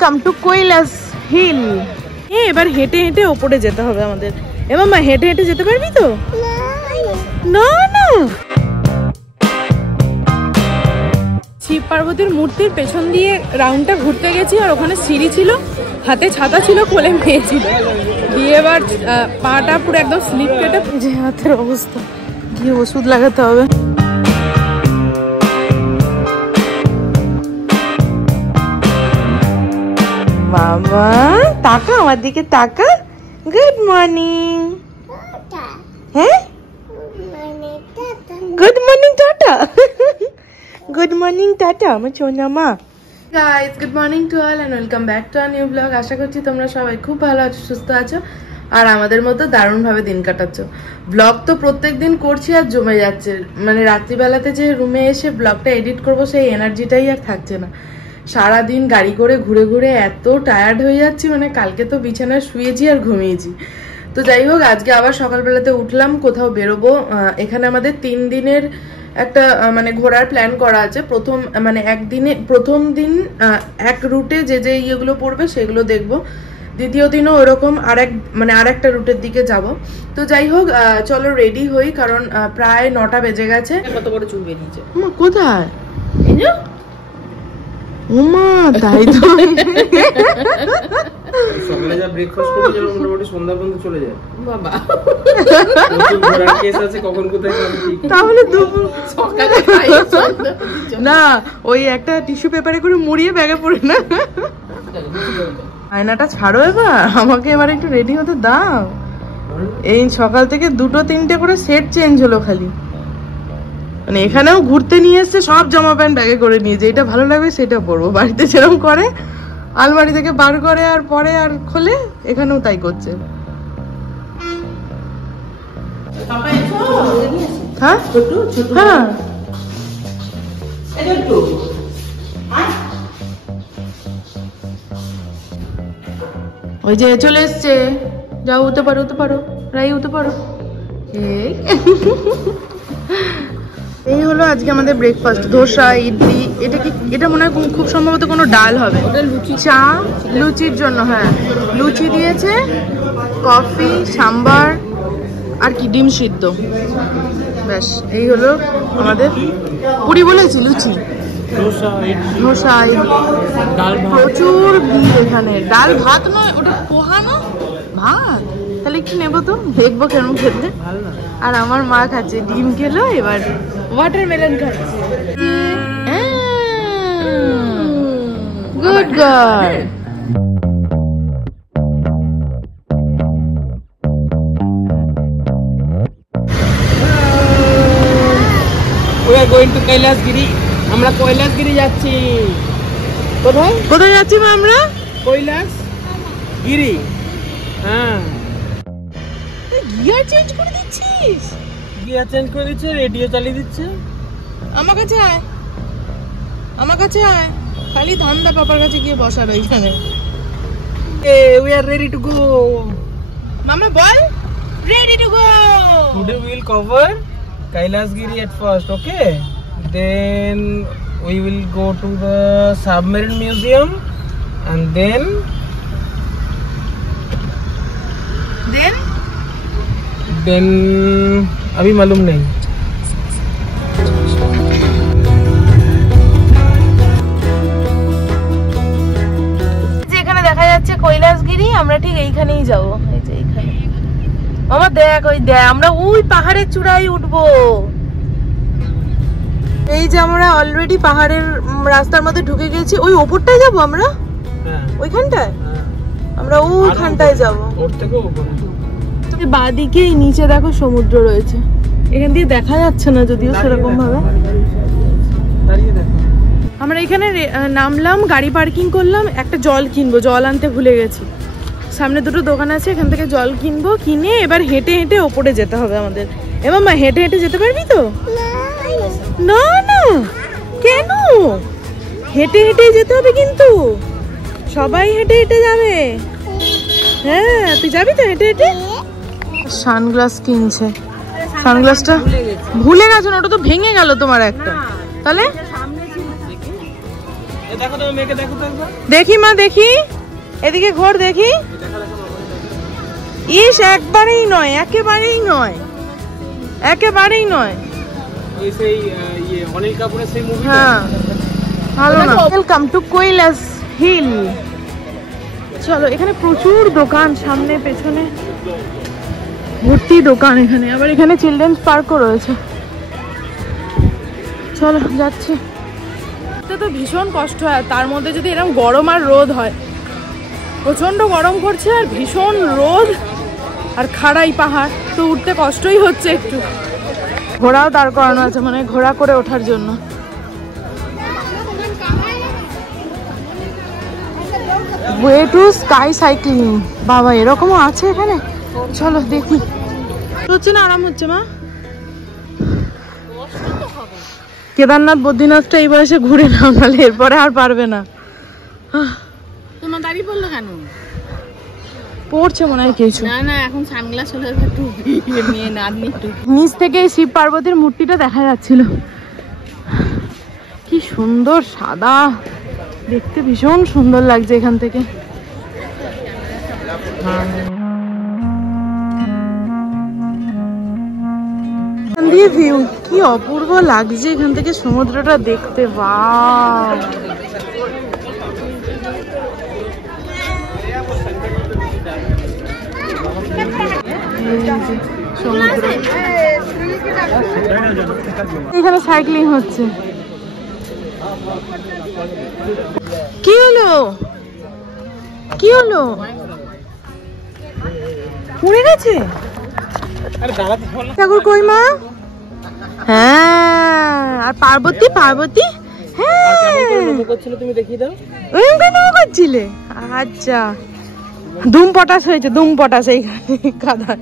Welcome to Kailash hill. এবার হেঁটে হেঁটে ওপরে যেতে হবে আমাদের। এ মামা হেঁটে হেঁটে যেতে পারবি তো? না না, শিব পার্বতীর মূর্তির পেছন দিয়ে রাউন্ডটা ঘুরতে গেছি, আর ওখানে সিঁড়ি ছিল, হাতে ছাতা ছিল, কোলে মেয়ে ছিল, দিয়ে এবার পাটা পুরো একদম স্লিপ কেটে যে হাতের অবস্থা, গিয়ে ওষুধ লাগাতে হবে। মামা তাকা আমার দিকে, তাকা। Good morning. হ্যাঁ, good morning tata. Good morning tata আমার সোনা মা। Guys, good morning to all and welcome back to our new blog. আশা করছি তোমরা সবাই খুব ভালো আছো, সুস্থ আছো, আর আমাদের মতো দারুণভাবে দিন কাটাচ্ছ। ব্লগ তো প্রত্যেক দিন করছি আর জমে যাচ্ছে, মানে রাত্রিবেলাতে যে রুমে এসে ব্লগটা এডিট করবো সেই এনার্জিটাই আর থাকছে না। সারাদিন গাড়ি করে ঘুরে ঘুরে এত টায়ার্ড হয়ে যাচ্ছি, মানে কালকে তো বিছানায় শুয়েছি আর ঘুমিয়েছি। তো যাই হোক, আজকে আবার সকালবেলাতে উঠলাম, কোথাও বেরোবো। এখানে আমাদের 3 দিনের একটা মানে ঘোরার প্ল্যান করা আছে। প্রথম দিন এক রুটে যে যে ইয়েগুলো পড়বে সেগুলো দেখবো, দ্বিতীয় দিনও ওরকম আরেকটা রুটের দিকে যাব। তো যাই হোক, চলো রেডি হই, কারণ প্রায় 9টা বেজে গেছে। কত বড় চুল বেরিয়েছে কোথায়? ওমা তাই তো, সকালে যা ব্রেকফাস্ট করে যেন মোটামুটি সন্ধ্যা পর্যন্ত চলে যায় বাবা। ঘোরার কেস আছে, কখন কোথায় ঠিক তাহলে সকালে খাই না, ওই একটা টিস্যু পেপারে করে মুড়িয়ে ব্যাগে পড়ে না। আয়নাটা ছাড়ো, এবার আমাকে এবার একটু রেডি হতে দাও। এই সকাল থেকে 2-3টে করে সেট চেঞ্জ হলো খালি, মানে এখানেও ঘুরতে নিয়ে এসছে, সব জামা প্যান্ট ব্যাগে করে নিয়ে, যেটা ভালো লাগবে সেটা পরবো। বাড়িতে যেরকম করে আলমারি থেকে বার করে আর পরে আর খোলে, এখানেও তাই করছে। হ্যাঁ হ্যাঁ, ওই যে চলে এসছে, যাও উঠতে পারো, উঠতে পারো, রাই উঠতে পারো। এই হলো আজকে আমাদের ব্রেকফাস্ট, ধোসা, ইডলি। এটা মনে হয় খুব সম্ভবত কোনো ডাল হবে, চা, লুচির জন্য। হ্যাঁ, লুচি দিয়েছে, কফি, সাম্বার, আর কি ডিম সিদ্ধ, ব্যাস। এই হলো আমাদের। পুরি বলেছি, লুচি, ধোসা, প্রচুর ভিড় এখানে। ডাল ভাত নয়, ওটা পোহানো ভাত। তাহলে একটু নেবো তো, দেখবো কেমন খেতে। আর আমার মা খাচ্ছে, ডিম খেলো, এবার ওয়াটারমেলন খাচ্ছে। Good girl. We are going to Kailasagiri. আমরা কৈলাসগিরি যাচ্ছি। কোথায় কোথায় যাচ্ছি মা আমরা? কৈলাসগিরি। হ্যাঁ, গিয়ার চেঞ্জ করে দিচ্ছিস? গিয়ার চেঞ্জ করে দিচ্ছে, রেডিও চালিয়ে দিচ্ছে। আমার কাছে আয়, আমার কাছে আয়, খালি ধান্দা পাপার কাছে গিয়ে বসার ওইখানে। We are ready to go. মামা বল, ready to go. Today we will cover Kailasgiri at first, okay? Then we will go to the submarine museum, and then अभी मालूम नहीं। যেখানে দেখা যাচ্ছে কৈলাসগিরি, আমরা ঠিক এইখানেই যাবো। এই যে এইখানে মামা দেখ, ওই দেখ, আমরা ওই পাহাড়ের চূড়ায় উঠবো। এই যে আমরা অলরেডি পাহাড়ের রাস্তার মধ্যে ঢুকে গেছি, ওই ওপরটায় যাবো আমরা। ওইখানটায় আমরা ওইখানটায় যাবো। বাঁদিকে নিচে দেখো সমুদ্র রয়েছে, এখান দিয়ে দেখা যাচ্ছে না যদিও সেরকম ভাবে। আমরা এখানে নামলাম, গাড়ি পার্কিং করলাম, একটা জল কিনবো, জল আনতে ভুলে গেছি। সামনে 2টো দোকান আছে, এখান থেকে জল কিনবো, কিনে এবার হেঁটে হেঁটে ওপরে যেতে হবে আমাদের। এ মামা হেঁটে হেঁটে যেতে পারবি তো? না না, কেন? হেঁটে হেঁটে যেতে হবে, কিন্তু সবাই হেঁটে হেঁটে যাবে। হ্যাঁ, তুই যাবি তো হেঁটে হেঁটে? সানগ্লাস কিনছে, সানগ্লাসটা ভুলে গেছো না? ওটা তো ভেঙে গেল তোমার একটা। তাহলে দেখো তো মেয়েকে, দেখো তো একবার। দেখি মা, দেখি এদিকে ঘোর, দেখি। ইস, একবারেই নয়, একেবারেই নয়, একেবারেই নয়। ওই সেই অনিল কাপুরের সেই মুভি। হ্যাঁ, ভালো না। Welcome to Kailash hill. চলো, এখানে প্রচুর দোকান, সামনে পেছনে ভর্তি দোকান এখানে। আবার এখানে চিলড্রেন্স পার্কও রয়েছে। চলো যাচ্ছি। তো ভীষণ কষ্ট হয়, তার মধ্যে যদি এরকম গরম আর রোদ হয়। প্রচন্ড গরম করছে আর ভীষণ রোদ আর খাড়াই পাহাড়, তো উঠতে কষ্টই হচ্ছে একটু। ঘোড়াও দাঁড় করানো আছে, মানে ঘোড়া করে ওঠার জন্য। Way to sky cycling. বাবা, এরকমও আছে এখানে। চলো দেখি। হচ্ছে না, আরাম হচ্ছে মা? কেদারনাথ বদ্রীনাথটা এই বয়সে ঘুরে নাও, নাহলে এরপরে আর পারবে না। তোমার দাড়ি পড়লো কেন? পড়ছে মনে হয় কিছু। না না, এখন সানগ্লাস হলে টুপি নিয়ে নাতনি টুপি। নিচ থেকে এই শিব পার্বতীর মূর্তিটা দেখা যাচ্ছিল। কি সুন্দর সাদা, দেখতে ভীষণ সুন্দর লাগছে এখান থেকে। ভিউ কি অপূর্ব লাগছে এখান থেকে সমুদ্রটা দেখতে। বাহ, সমুদ্র। এখানে সাইক্লিং হচ্ছে। কি হলো, কি হলো? পড়ে গেছে ঠাকুর। কই মা? হ্যাঁ, আর পার্বতী, পার্বতী। হ্যাঁ, তুমি দেখিয়ে দাও। করছিলে? আচ্ছা, ধুম পটাশ হয়েছে, ধুম পটাশ এইখানে কাদা।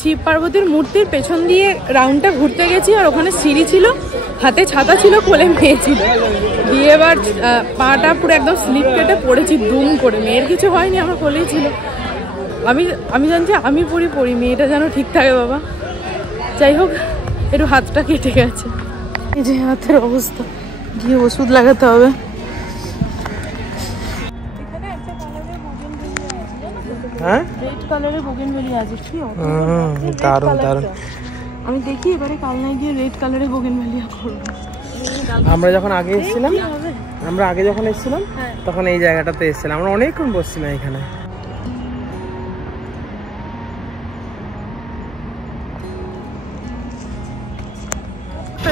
শিব পার্বতীর মূর্তির পেছন দিয়ে রাউন্ডটা ঘুরতে গেছি, আর ওখানে সিঁড়ি ছিল, হাতে ছাতা ছিল, কোলে মেয়ে ছিল। দিয়ে এবার পাটা পুরো একদম স্লিপ কেটে পড়েছি দুম করে। মেয়ের কিছু হয়নি, আমার কোলেই ছিল। আমি জানছি আমি পড়ি, মেয়েটা যেন ঠিক থাকে বাবা। যাই হোক, একটু হাতটা কেটে গেছে। এই যে হাতের অবস্থা, গিয়ে ওষুধ লাগাতে হবে। হ্যাঁ, রেড কালারের বোগেনভেলিয়া আছে। কি দারুণ দারুণ। আমি দেখি এবারে কালনায় গিয়ে রেড কালারের বোগেনভেলিয়া করবো। আমরা যখন আগে এসেছিলাম, তখন এই জায়গাটাতে এসেছিলাম, আমরা অনেকক্ষণ বসছিলাম এখানে।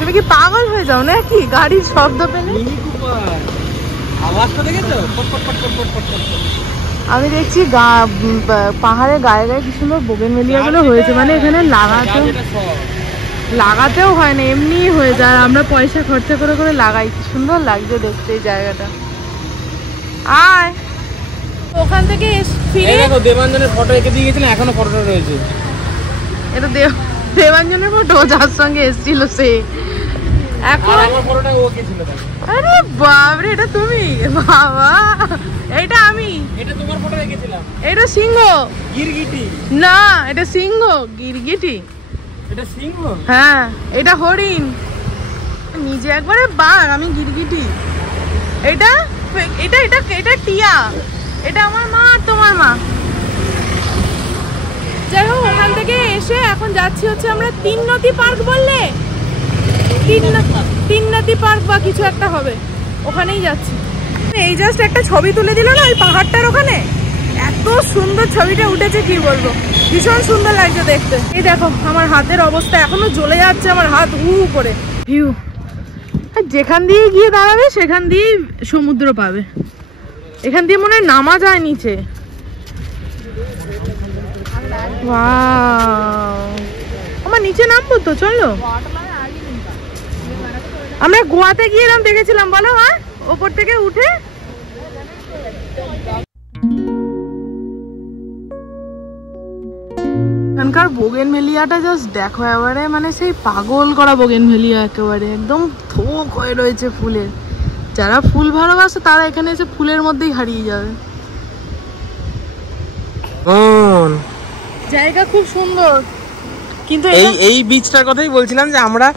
তুমি কি পাগল হয়ে যাও নাকি গাড়ির শব্দ পেলে? আওয়াজটা দেখেছো? আমি দেখছি পাহাড়ে গায়ে গায়ে কি সুন্দর বোগেনভেলিয়া গুলো হয়েছে। মানে এখানে লাগাতেও হয় না, এমনি হয়ে যায়। আমরা পয়সা খরচা করে করে লাগাই। কি সুন্দর লাগছে দেখতে এই জায়গাটা। আয়, ওখান থেকে ফিরে দেখো দেবাঞ্জনের ফটো এঁকে দিয়ে গেছিলেন, এখনো ফটোটা রয়েছে। এটা দেবাঞ্জনের ফটো, যার সঙ্গে এসেছিল সে। এখন আমার ফটোটা ও কে ছিল? আরে বাবরে, এটা তুমি? বাবা, এটা আমি। এটা তোমার ফটো রেখেছিলাম। এটা সিংহ গিরগিটি না, এটা সিংহ। গিরগিটি? এটা সিংহ। হ্যাঁ, এটা হরিণ। নিজে একবারে বাঘ, আমি গিরগিটি। এটা এটা এটা এটা টিয়া। এটা আমার মা আর তোমার মা। যাই হোক, ওখান থেকে এসে এখন যাচ্ছি হচ্ছে আমরা তিন নদী পার্ক। বললে তিন নদী পার্ক বা কিছু একটা হবে, ওখানেই যাচ্ছি। এই জাস্ট একটা ছবি তুলে দিল না ওই পাহাড়টার ওখানে, এত সুন্দর ছবিটা উঠেছে কি বলবো, ভীষণ সুন্দর লাগছে দেখতে। এই দেখো আমার হাতের অবস্থা, এখনো জ্বলে যাচ্ছে আমার হাত হু হু করে। ভিউ যেখান দিয়ে গিয়ে দাঁড়াবে সেখান দিয়েই সমুদ্র পাবে। এখান দিয়ে মনে হয় নামা যায় নিচে। আমার নিচে নামবো তো, চলো। আমরা গোয়াতে গিয়ে এরকম দেখেছিলাম, বলো হ্যাঁ, ওপর থেকে উঠে। এখানকার বোগেনভেলিয়াটা জাস্ট দেখো এবারে, মানে সেই পাগল করা বোগেনভেলিয়া, একেবারে একদম থোক হয়ে রয়েছে ফুলের। যারা ফুল ভালোবাসে তারা এখানে এসে ফুলের মধ্যেই হারিয়ে যাবে। জায়গা খুব সুন্দর, কিন্তু এই বিচটার কথাই বলছিলাম যে আমরা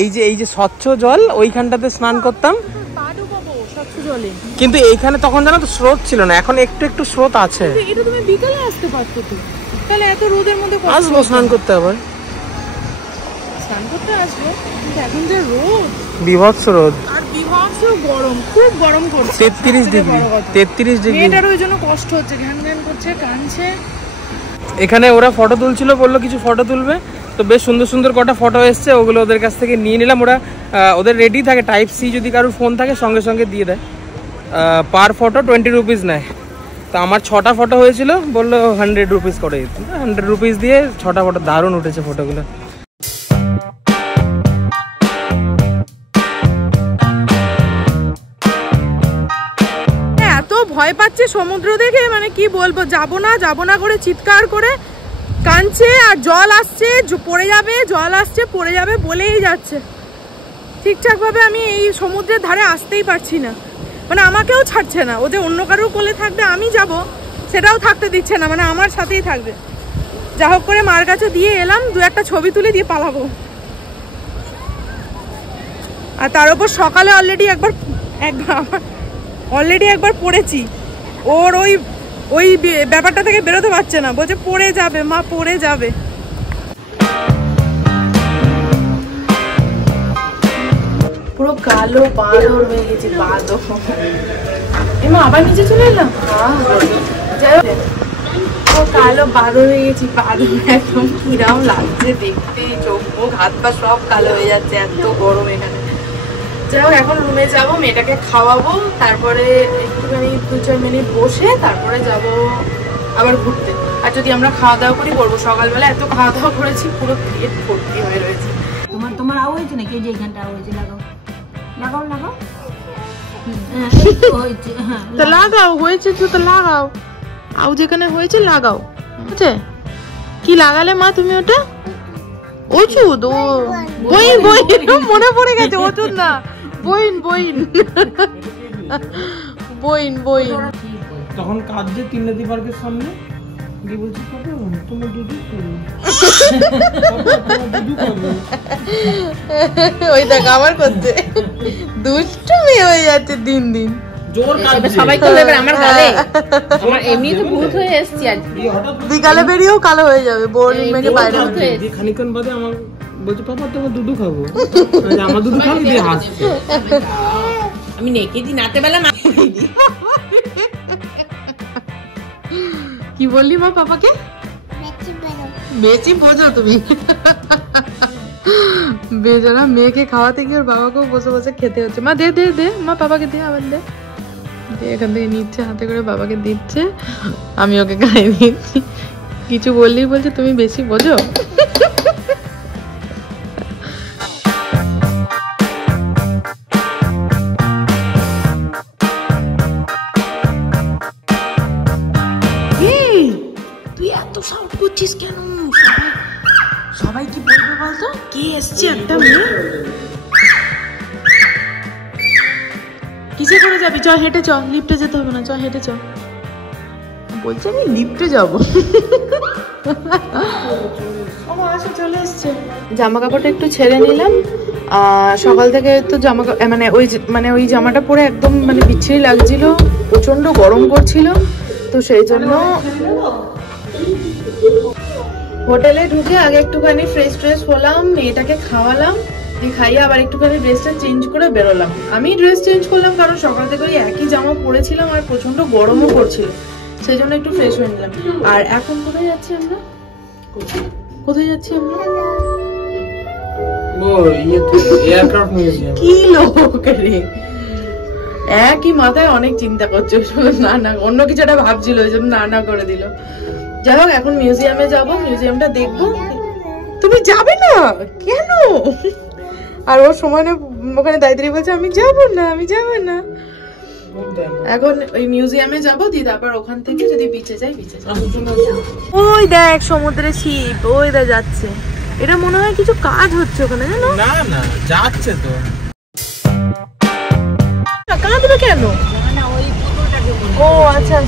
এই যে স্বচ্ছ জল ওইখানটাতে স্নান করতাম, স্বচ্ছ জলে। কিন্তু এইখানে তখন জানো তো স্রোত ছিল না, এখন একটু একটু স্রোত আছে। এটা তুমি বিকালে আসতে পারতো তো, তাহলে এত রোদের মধ্যে আসবো স্নান করতে, আবার স্নান করতে আসবো, কিন্তু এখন যে রোদ, বিভৎস রোদ আর বিভৎস গরম, খুব গরম করছে। 33 ডিগ্রি 33 ডিগ্রি। মেয়েটার ওই জন্য কষ্ট হচ্ছে, ঘ্যান ঘ্যান করছে, কাঁদছে। এখানে ওরা ফটো তুলছিল, বললো কিছু ফটো তুলবে, তো বেশ সুন্দর সুন্দর কটা ফটো এসছে, ওগুলো ওদের কাছ থেকে নিয়ে নিলাম। ওরা ওদের রেডি থাকে, টাইপ সি যদি কারোর ফোন থাকে সঙ্গে সঙ্গে দিয়ে দেয়। পার ফটো 20 রুপিস নেয়। তো আমার 6টা ফটো হয়েছিল, বললো 100 রুপিস করে, 100 রুপিস দিয়ে 6টা ফটো। দারুণ উঠেছে ফটোগুলো। এত ভয় পাচ্ছে সমুদ্র দেখে, মানে কি বলবো, যাবো না করে চিৎকার করে কাঁদছে, আর জল আসছে পড়ে যাবে, জল আসছে পড়ে যাবে বলেই যাচ্ছে। ঠিকঠাক ভাবে আমি এই সমুদ্রের ধারে আসতেই পারছি না, মানে আমাকেও ছাড়ছে না। ও যে অন্য কারোর কোলে থাকবে, আমি যাব সেটাও থাকতে দিচ্ছে না, মানে আমার সাথেই থাকবে। যা হোক করে মার কাছে দিয়ে এলাম, 2-1টা ছবি তুলে দিয়ে পালাবো। আর তার উপর সকালে অলরেডি একবার পড়েছি। ওর ওই ব্যাপারটা থেকে বেরোতে পারছে না, বলছে পড়ে যাবে মা, পড়ে যাবে। পুরো কালো বাদর হয়ে গেছে, বাদর। এমা আবার নিচে চলে এলাম, কালো বাদর হয়ে গেছি, বাদর। একদম কিরাম লাগছে দেখতে, চোখ মুখ হাত পা সব কালো হয়ে যাচ্ছে, এত গরম এখানে। যাই হোক, এখন রুমে যাবো, মেয়েটাকে খাওয়াবো, তারপরে একটুখানি 2-4 মিনিট বসে তারপরে যাব আবার ঘুরতে। আর যদি আমরা খাওয়া দাওয়া করি করবো, সকালবেলা এত খাওয়া দাওয়া করেছি, পুরো পেট ভর্তি হয়ে রয়েছে। তোমার আও হয়েছে নাকি? যে এখানটা আও হয়েছে, লাগাও তো লাগাও, হয়েছে তো লাগাও, আও যেখানে হয়েছে লাগাও। বুঝছে কি লাগালে মা তুমি? ওটা ওষুধ, ও বইন মনে পড়ে গেছে, ওষুধ না, বইন। তখন কাঁদছে তিনলাদি পার্কের সামনে, দিয়ে বলছি তোমার দুধু ওই দেখ আমার করছে, দুষ্টুমি হয়ে যাচ্ছে দিন দিন। সবাই করবে আমার গালে, আমার এমনি তো ভূত হয়ে এসেছি আজ। বিকালে বেরিয়েও কালো হয়ে যাবে, বোর্ডিং মেকে বাইরে খানিকক্ষণ বাদে আমার বলছে পাপা তোমার দুধু খাবো, আমার দুধু খাবি, দিয়ে হাসছে। আমি নেকে দিই নাতে বেলা না। কি বললি মা পাপাকে? বেশি বোঝো তুমি। বেজানা মেয়েকে খাওয়াতে গিয়ে ওর বাবাকেও বসে বসে খেতে হচ্ছে। মা দে মা, পাপাকে দে, আবার দে। এখান থেকে নিচ্ছে হাতে করে, বাবাকে দিচ্ছে, আমি ওকে খাইয়ে দিচ্ছি। কিছু বললেই বলছে তুমি বেশি বোঝো। তুই এত সাউন্ড করছিস কেন? সবাই কি বলবে বলতো? কে এসছে একটা মেয়ে? কিসে করে যাবি? চল হেঁটে চল, লিফটে যেতে হবে না, চল হেঁটে চল। বলছে আমি লিফটে যাবো। চলে এসছে। জামা কাপড়টা একটু ছেড়ে নিলাম, সকাল থেকে তো ওই জামাটা পরে একদম মানে বিচ্ছিরি লাগছিল, প্রচন্ড গরম করছিল, তো সেই জন্য হোটেলে ঢুকে আগে একটুখানি ফ্রেশ হলাম, মেয়েটাকে খাওয়ালাম, খাইয়ে আবার একটুখানি ড্রেসটা চেঞ্জ করে বেরোলাম। আমি ড্রেস চেঞ্জ করলাম কারণ সকাল থেকে ওই একই জামা পরেছিলাম আর প্রচন্ড গরমও করছিল, সেই জন্য একটু ফ্রেশ হয়ে নিলাম। আর এখন কোথায় যাচ্ছি আমরা? কি লোক রে, একই মাথায় অনেক চিন্তা করছে, না অন্য কিছু একটা ভাবছিল, ওই জন্য না করে দিল। যাই হোক, এখন মিউজিয়ামে যাব, মিউজিয়ামটা দেখবো। তুমি যাবে না কেন? আর ওর সময় ওখানে দায়িত্ব বলছে আমি যাব না। এখন ওই মিউজিয়ামে যাব, দিয়ে তারপর ওখান থেকে যদি বিচে যাই, বিচে যাই। ওই দেখ সমুদ্রের শিপ, ওই দেখ যাচ্ছে। এটা মনে হয় কিছু কাজ হচ্ছে ওখানে, জানো? না যাচ্ছে তো। কাঁদবে কেন? ও আচ্ছা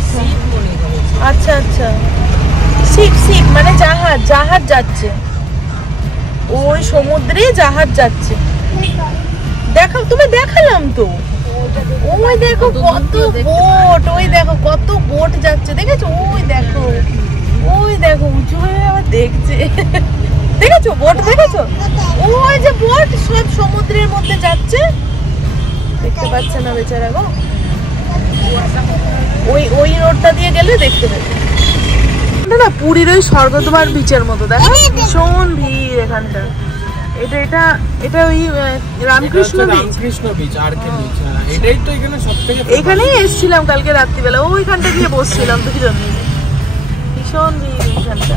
শিপ মানে জাহাজ যাচ্ছে, ওই সমুদ্রে জাহাজ যাচ্ছে। দেখাও, তুমি দেখালাম তো। ওই দেখো কত বোট, ওই দেখো কত বোট যাচ্ছে, দেখেছো? ওই দেখো, ওই দেখো উঁচু হয়ে আবার দেখছে, দেখেছো বোট? দেখেছো ওই যে বোট সব সমুদ্রের মধ্যে যাচ্ছে, দেখতে পাচ্ছে না বেচারা গো। ওই রোডটা দিয়ে গেলে দেখতে পাবে না, পুরীর ওই স্বর্গদ্বার বিচের মতো। দেখো ভীষণ ভিড় এখানটা। এটা ওই রামকৃষ্ণ বিচ, আরকে বিচ। এটাই তো এখানে সবথেকে, এখানেই এসেছিলাম কালকে রাত্রিবেলা, ওইখানটা গিয়ে বসছিলাম দুজন মিলে। ভীষণ ভিড় এইখানটা।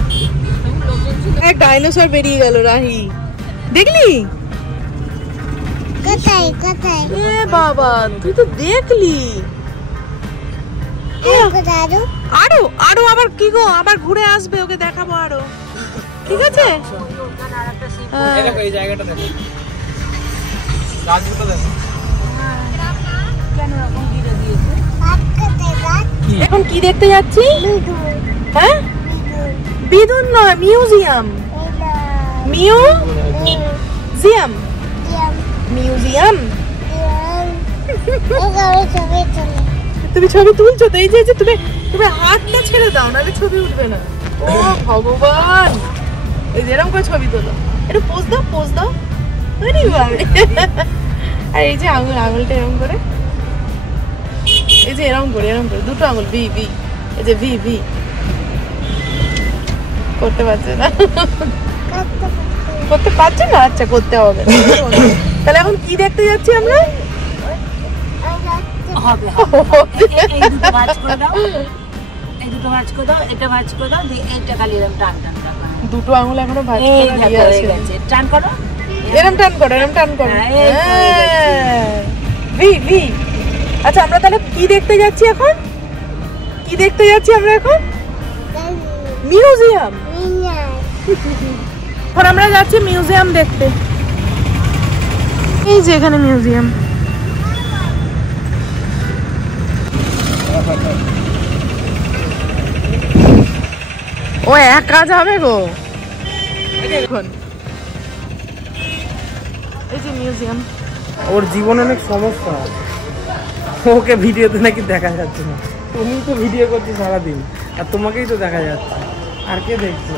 এক ডাইনোসর বেরিয়ে গেল, রাহি দেখলি? কোথায় এ বাবা, তুই তো দেখলি। আরো আরো আবার কি গো, আবার ঘুরে আসবে, ওকে দেখাবো আরো, ঠিক আছে? দেখো এই জায়গাটা দেখো, গাছগুলো দেখো। এখন কি দেখতে যাচ্ছি? হ্যাঁ, বিদুন নয়, মিউজিয়াম। Museum, museum. তুমি ছবি তুলছো তো? এই যে তুমি হাতটা ছেড়ে দাও, নাহলে ছবি উঠবে না। ও ভগবান, এই যে এরকম করে ছবি তোলো, একটু পোজ দাও, পোজ দাও। আরে বাবা, আর এই যে আঙুলটা এরকম করে, এই যে এরকম করে দুটো আঙুল, ভি, এই যে ভি করতে পারছে না, করতে পারছে না। আচ্ছা, করতে হবে। তাহলে এখন কি দেখতে যাচ্ছি আমরা? দুটো আঙুল এখনো ভাঁজ করা আছে। টান করো, এরম টান করো। ভি। আচ্ছা, আমরা তাহলে কি দেখতে যাচ্ছি এখন? মিউজিয়াম। এখন আমরা যাচ্ছি মিউজিয়াম দেখতে। এই যে এখানে মিউজিয়াম। ও একা যাবে গো এখন। এই যে মিউজিয়াম। ওর জীবনে অনেক সমস্যা, ওকে ভিডিওতে নাকি দেখা যাচ্ছে না। তুমি তো ভিডিও করছো সারাদিন, আর তোমাকেই তো দেখা যাচ্ছে, আর কে দেখছো?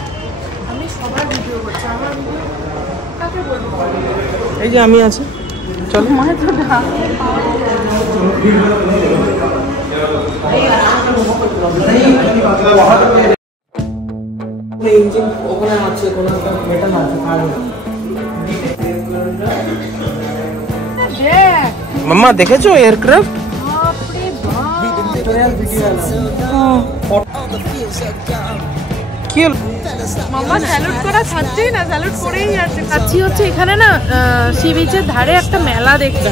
আমি সবার ভিডিও করছি, আমার ভিডিও কাকে বলবো? এই যে আমি আছি, চলো। মায়ের তো ঢাক। ওখানে আছে কোনো মেটাল আছে, মাম্মা দেখেছো এয়ারক্রাফট? কি মাম্মা স্যালুট করা ছাড়ছেই না, স্যালুট করেই যাচ্ছে। কাচ্ছি হচ্ছে এখানে না সি বিচের ধারে একটা মেলা দেখতে।